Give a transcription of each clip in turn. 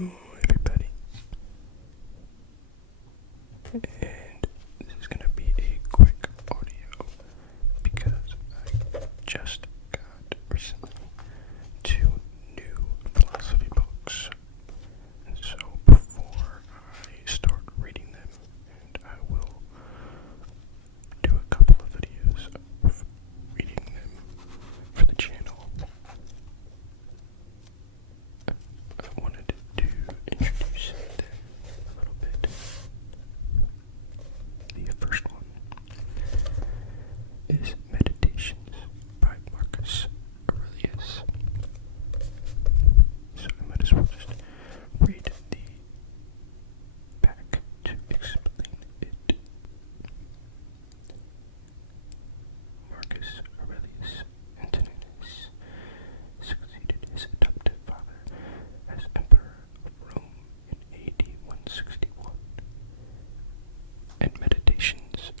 everybody, and this is going to be a quick audio because I just got recently 2 new philosophy books, and so before I start reading them, and I will do a couple of videos of reading them for the channel, I wanted to introduce them a little bit. The first one is Meditations by Marcus Aurelius. So I might as well just read the back to explain it. Marcus Aurelius Antoninus succeeded his adoptive father as Emperor of Rome in AD 161, and Meditations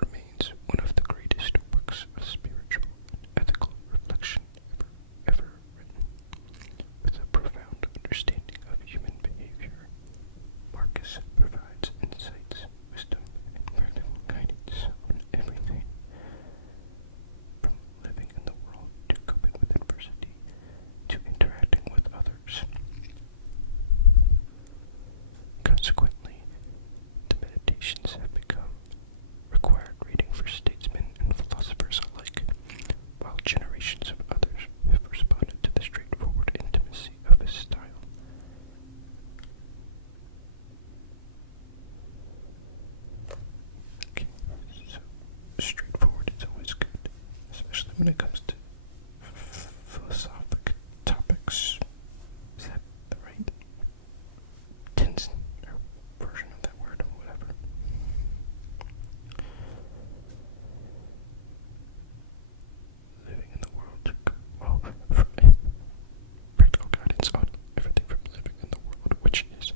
remains one of the greatest works of spiritual and ethical reflection ever written. With a profound understanding of human behavior, Marcus provides insights, wisdom, and practical guidance on everything from living in the world to coping with adversity to interacting with others. Consequently, the Meditations have become required reading for statesmen and philosophers alike, while generations of others have responded to the straightforward intimacy of his style. Okay, so straightforward is always good, especially when it comes to philosophic topics. Is that the right tense or version of that word or whatever? Living in the world, well, practical guidance on everything from living in the world, which is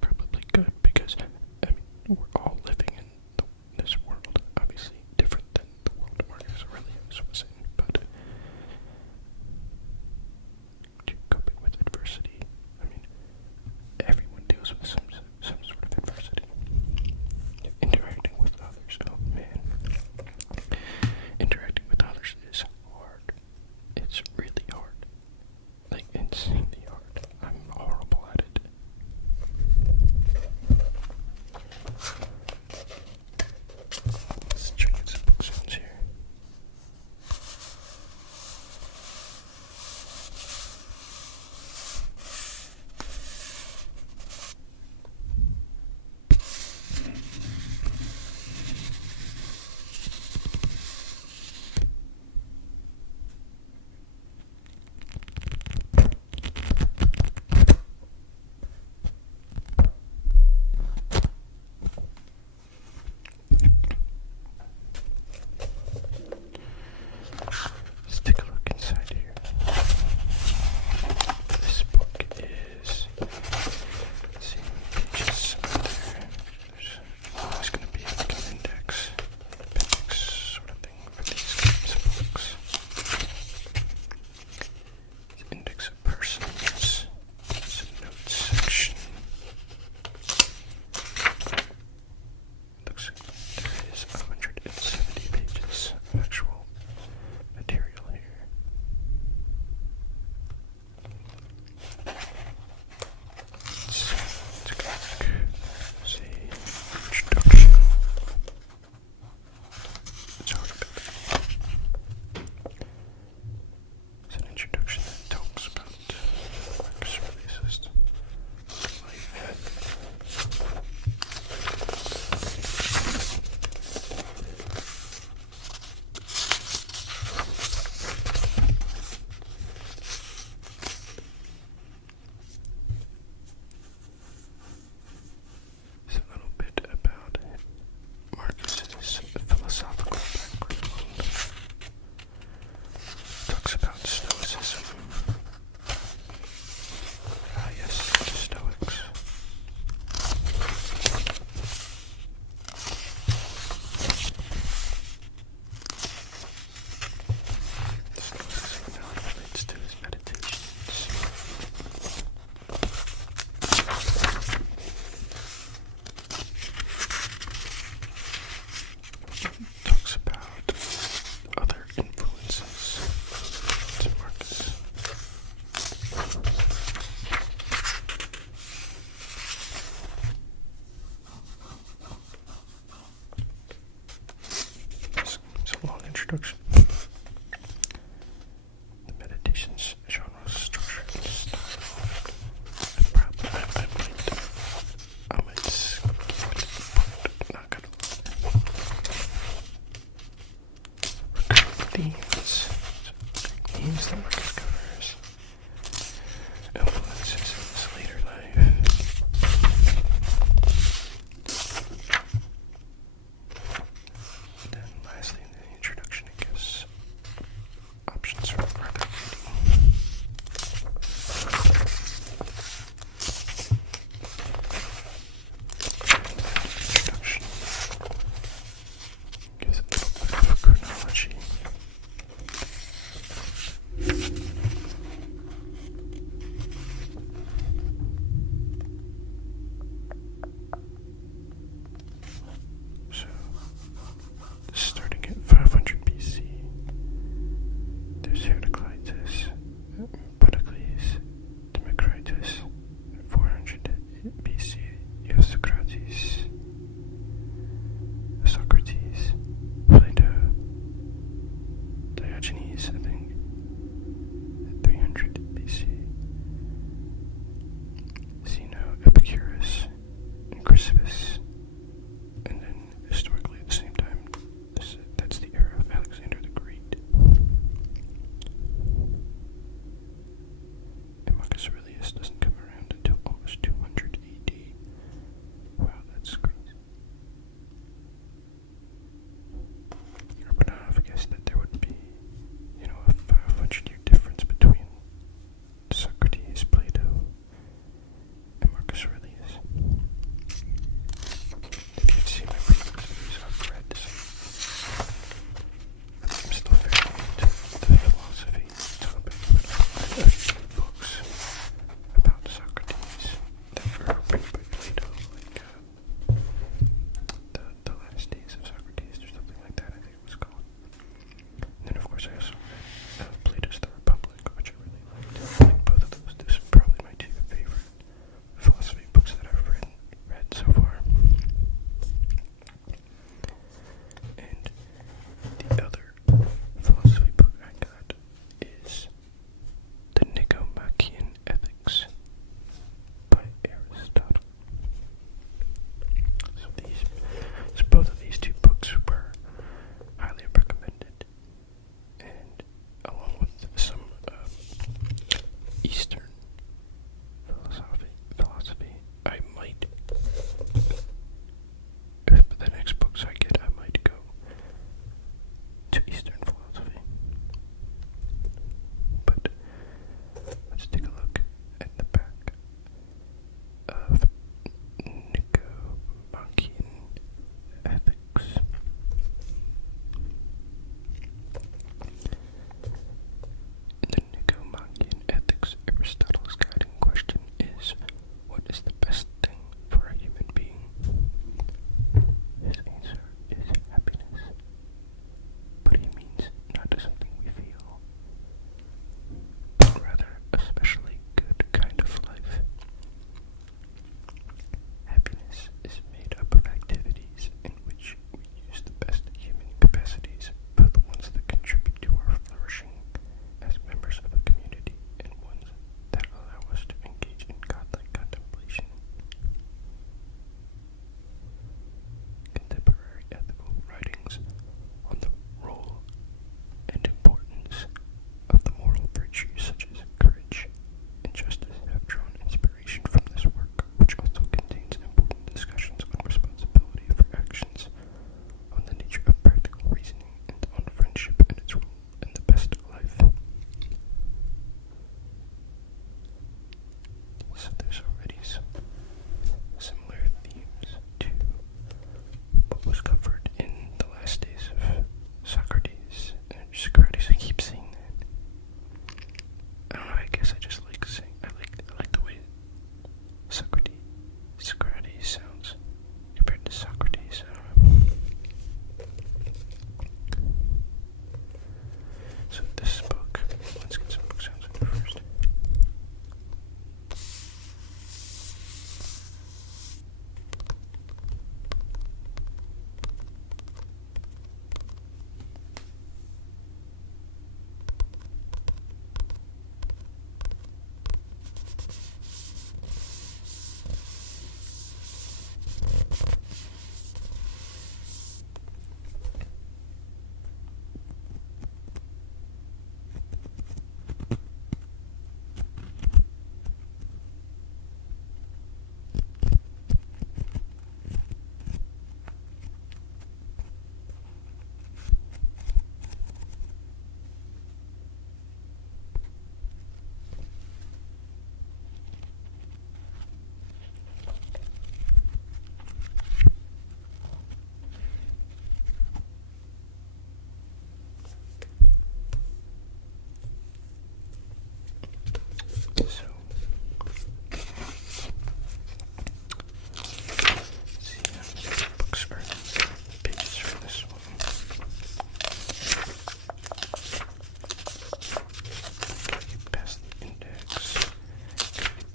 probably good because, I mean, we're all living in this world, obviously different than the world Marcus Aurelius was in, but to coping with adversity, I mean, everyone deals with some sort of adversity. Interacting with others, oh man. Interacting with others is hard. It's really hard. Like, insanely hard. I'm horrible at it. Let's check out some book sounds here. themes. Themes that Mark discovers. Influences in his later life. And then lastly, in the introduction, it gives options for further reading. Introduction gives a little bit of chronology. So, starting at 500 BC, there's Heraclitus, Empedocles, Democritus. At 400 BC, you have Socrates, Plato, Diogenes, I think. At 300 BC, Zeno, Epicurus, and Chrysippus. And then, historically, at the same time, that's the era of Alexander the Great. And Marcus Aurelius doesn't come around until almost 200 AD. Wow, that's crazy. I would not have guessed that there would be, a 500-year difference between Socrates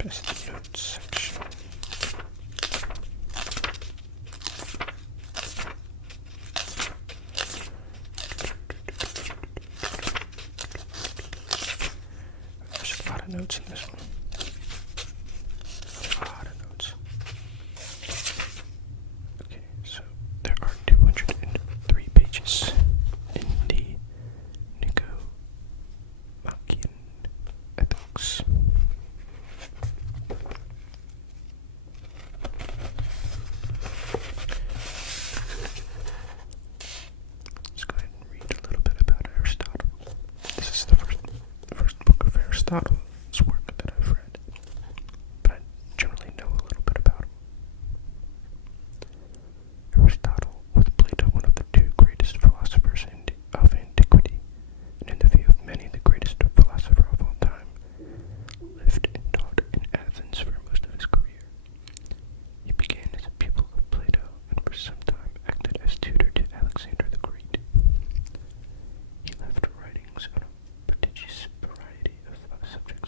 There's the notes section. There's a lot of notes in this one. A lot of notes. Okay, so there are 203 pages in the Nicomachean ethics. Let's go ahead and read a little bit about Aristotle. This is the first book of Aristotle's work that I've read, but I generally know a little bit about him. Aristotle, with Plato, one of the two greatest philosophers of antiquity, and in the view of many, the greatest philosopher of all time, lived and taught in Athens for most of his career. He began as a pupil of Plato and for some time acted as tutor to Alexander the Great. He left writings on a prodigious variety of subjects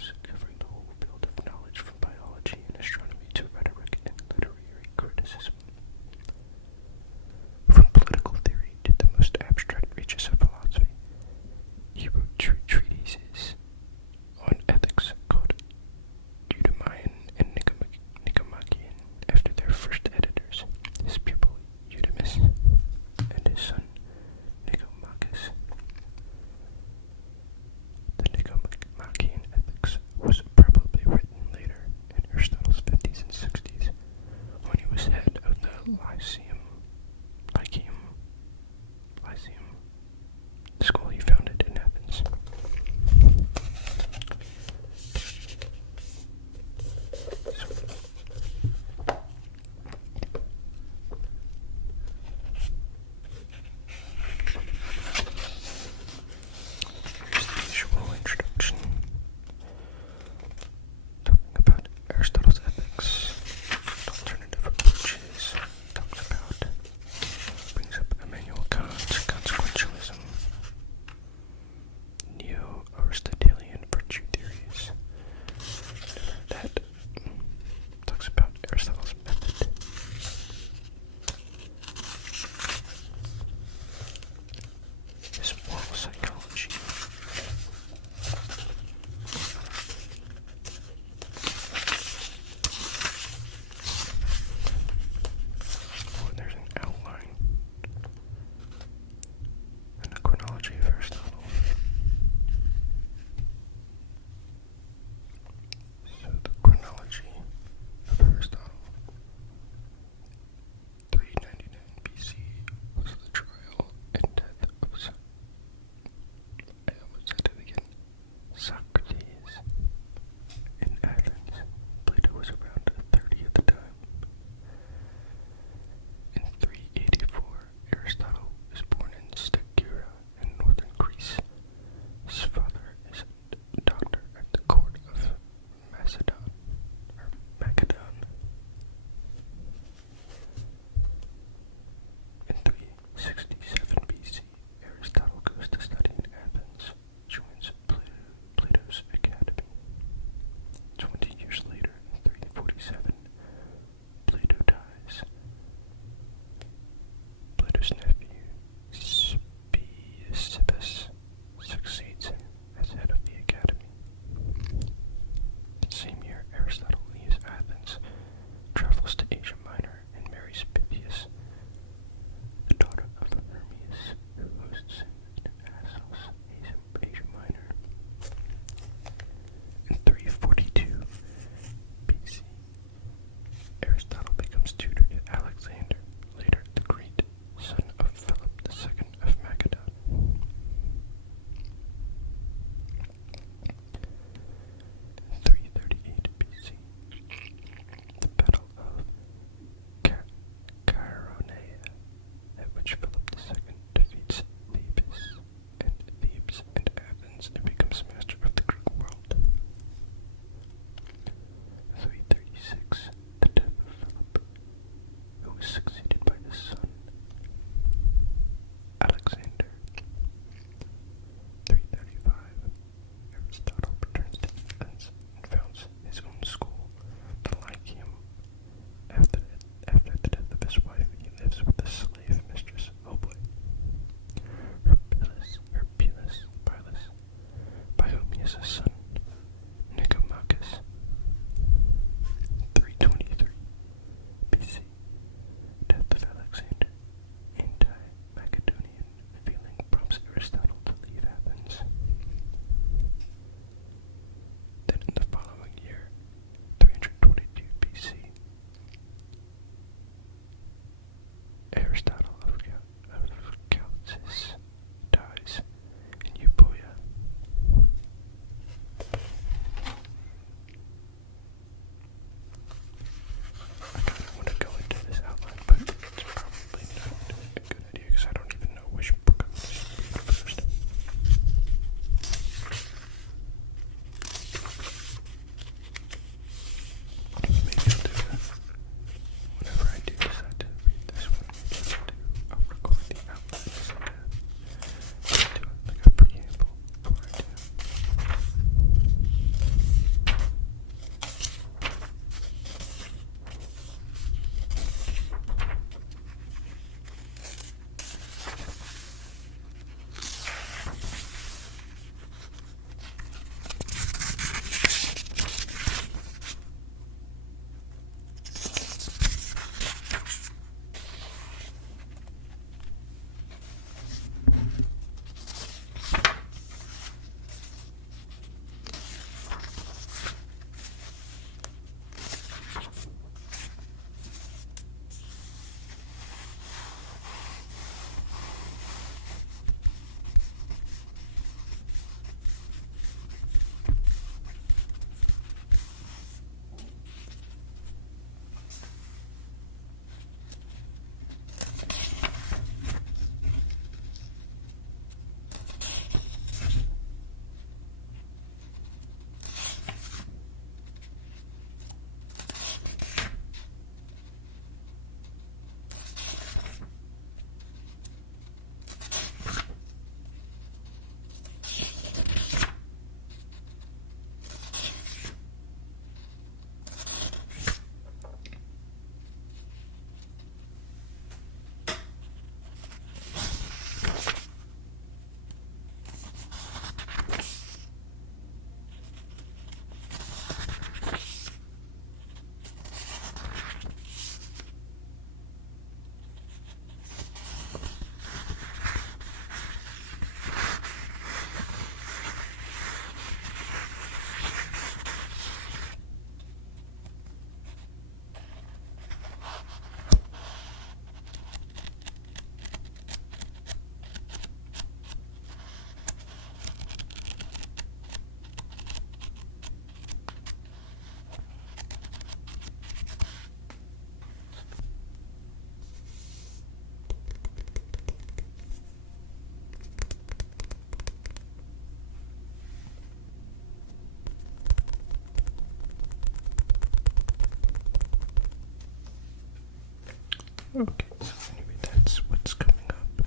Okay, so anyway, that's what's coming up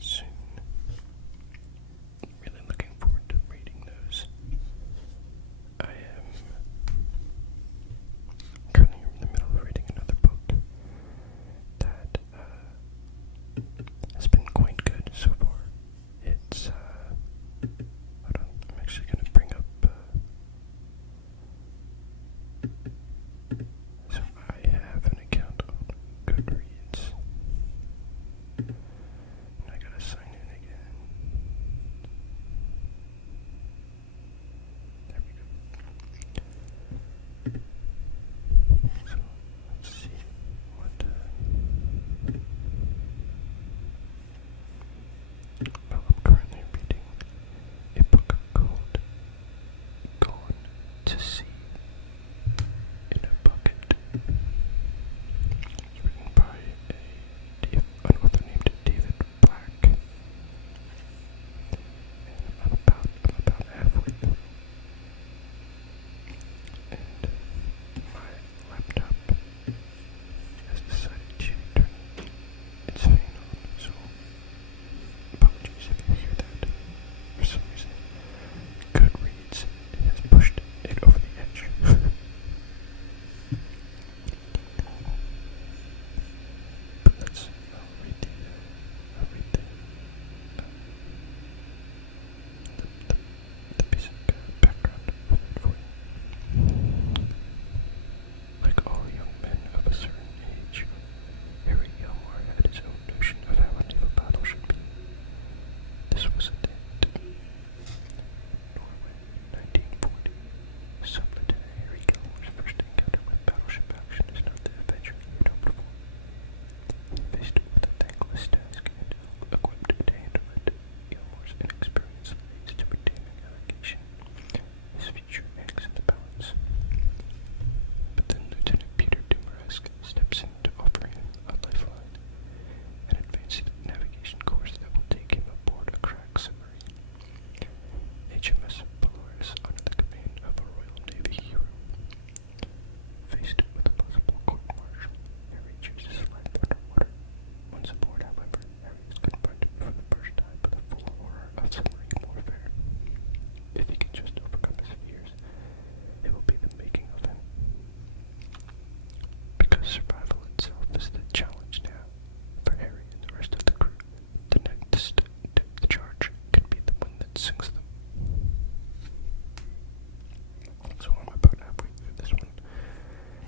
soon. Really looking forward to reading those. I am currently in the middle of reading another book that has been quite good so far. It's, hold on, I'm actually going to bring up, so I have an account on Goodreads, and I gotta sign in again. There we go. So, let's see what, well, I'm currently reading a book called Gone to Sea in a Bucket. It's written by an author named David Black. And I'm about halfway through. And my laptop has decided to turn its fan on, so apologies if you hear that. For some reason, Goodreads has pushed it over the edge. But I'll read the basic background of it for you. Like all young men of a certain age, Harry Gilmore had his own notion of how a naval battle should be. This was a date. Norway, 1940. Sub-Lieutenant Harry Gilmore's first encounter with battleship action is not the adventure he had hoped for. Faced with a thankless task and equipped to handle it, Gilmore's inexperience leads to a damning allegation. His future hangs in the balance. But then Lieutenant Peter Dumaresque steps in to offer him a lifeline, an advanced navigation course that will take him aboard a crack submarine, HMS Polaris, under the command of a Royal Navy hero. Faced with a possible court-martial, Harry chooses life underwater. Once aboard, however, Harry is confronted for the first time with the full horror of submarine warfare. If he can just overcome his fears, it will be the making of him. Because survival itself is the challenge now, for Harry and the rest of the crew, the next charge could be the one that sinks them. So I'm about halfway through this one,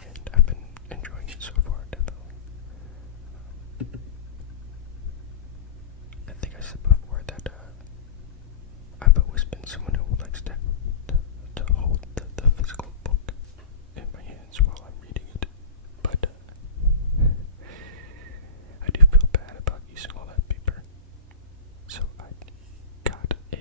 and I've been enjoying it so far, definitely. I think I said before that I've always been someone who likes to hold the physical book in my hands while I'm reading it, but I do feel bad about using all that paper, so I got a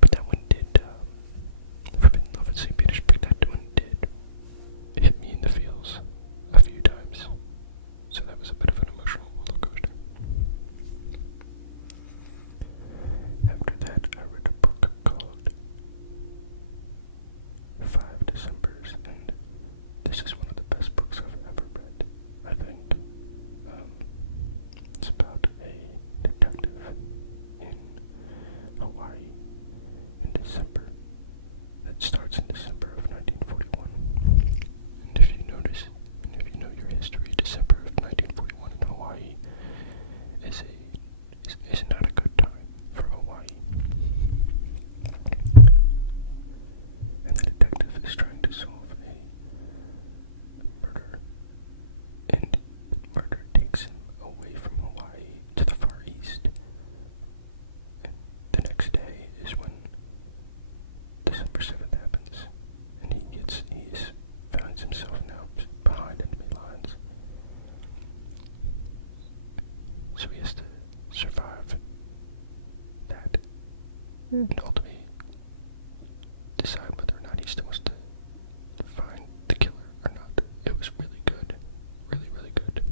but that one did, Forbidden Love in St. Petersburg, that one did hit me in the feels a few times. So that was a bit of an emotional roller coaster. After that, I read a book called 5 Decembers, and this is one of the best books I've ever read, I think. It's about a detective in Hawaii in December. That starts in December of 1941. And if you notice, and if you know your history, December of 1941 in Hawaii is not a good time for Hawaii. And the detective is trying to solve a murder, and the murder takes him away from Hawaii to the Far East. And the next day is when December 7th happens, and he finds himself now behind enemy lines. So he has to survive that, and ultimately decide whether or not he still wants to find the killer or not. It was really good. Really, really good.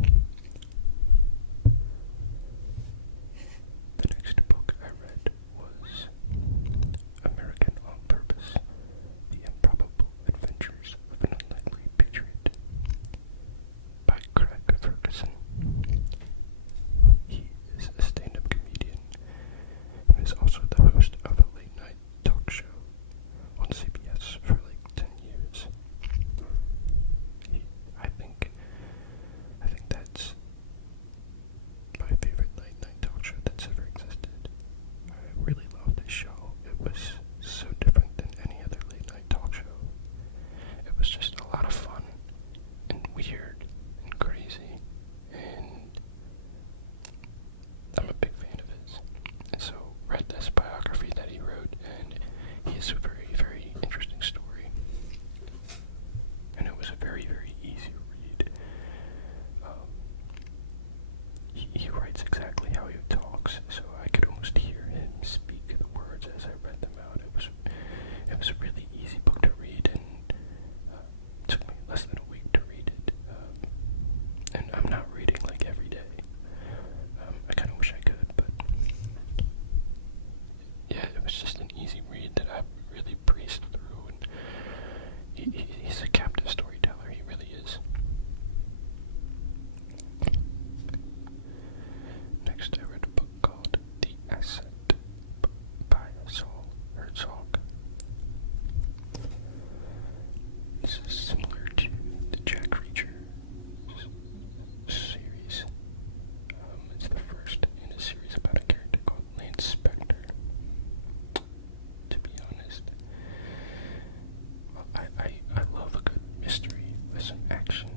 The next book I read was American on Purpose, The Improbable Adventures of an Unlikely Patriot by Ferguson. He is a stand-up comedian and is also the host of a late-night talk show on CBS for like 10 years. I think that's my favorite late-night talk show that's ever existed. I really love this show. It was so different than any other late-night talk show. It was just a lot of fun and weird and crazy, and I'm a big fan of his. And so read this biography that he wrote, and he has a very, very interesting story. And it was a very, very easy read. He writes exactly how he talks, so I could almost hear him speak the words as I read them out. It was a really easy book to read, and it took me less than a week to read it. And I'm not reading like every day. I kind of wish I could, but yeah, it was just an easy read that I really breezed through, and he's a captive storyteller. He really is. Next, I read a book called The Ascent by Saul Herzog. This is similar to the Jack Reacher series. It's the first in a series about a character called Lance Spector. To be honest, I love a good mystery with some action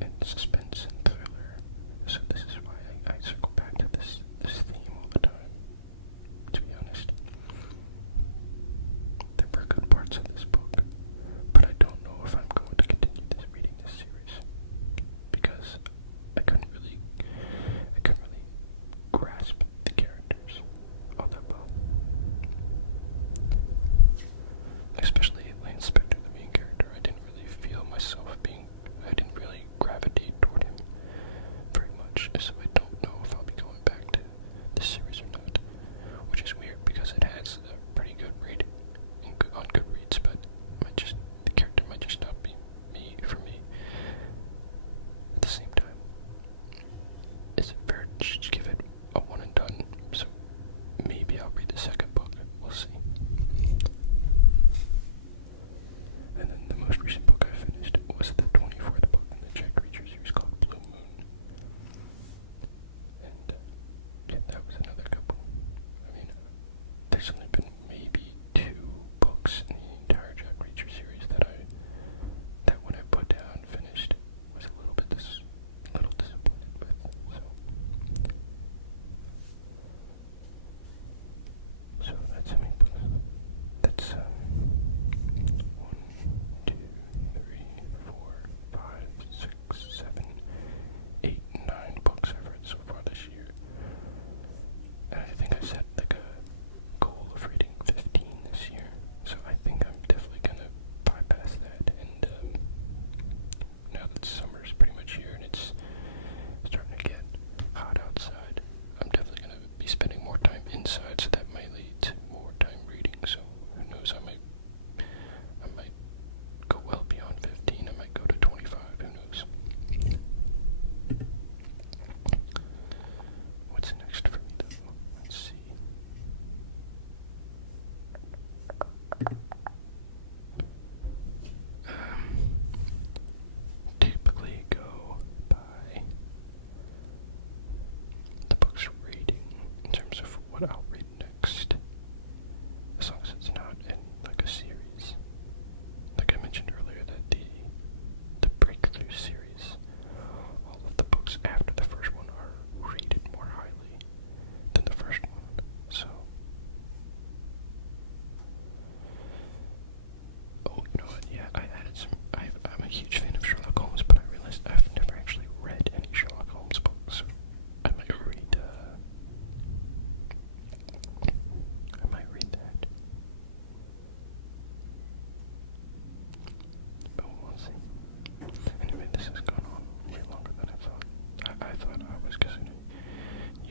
and suspense and thriller. So this is why I circle back to this theme all the time.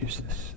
use this.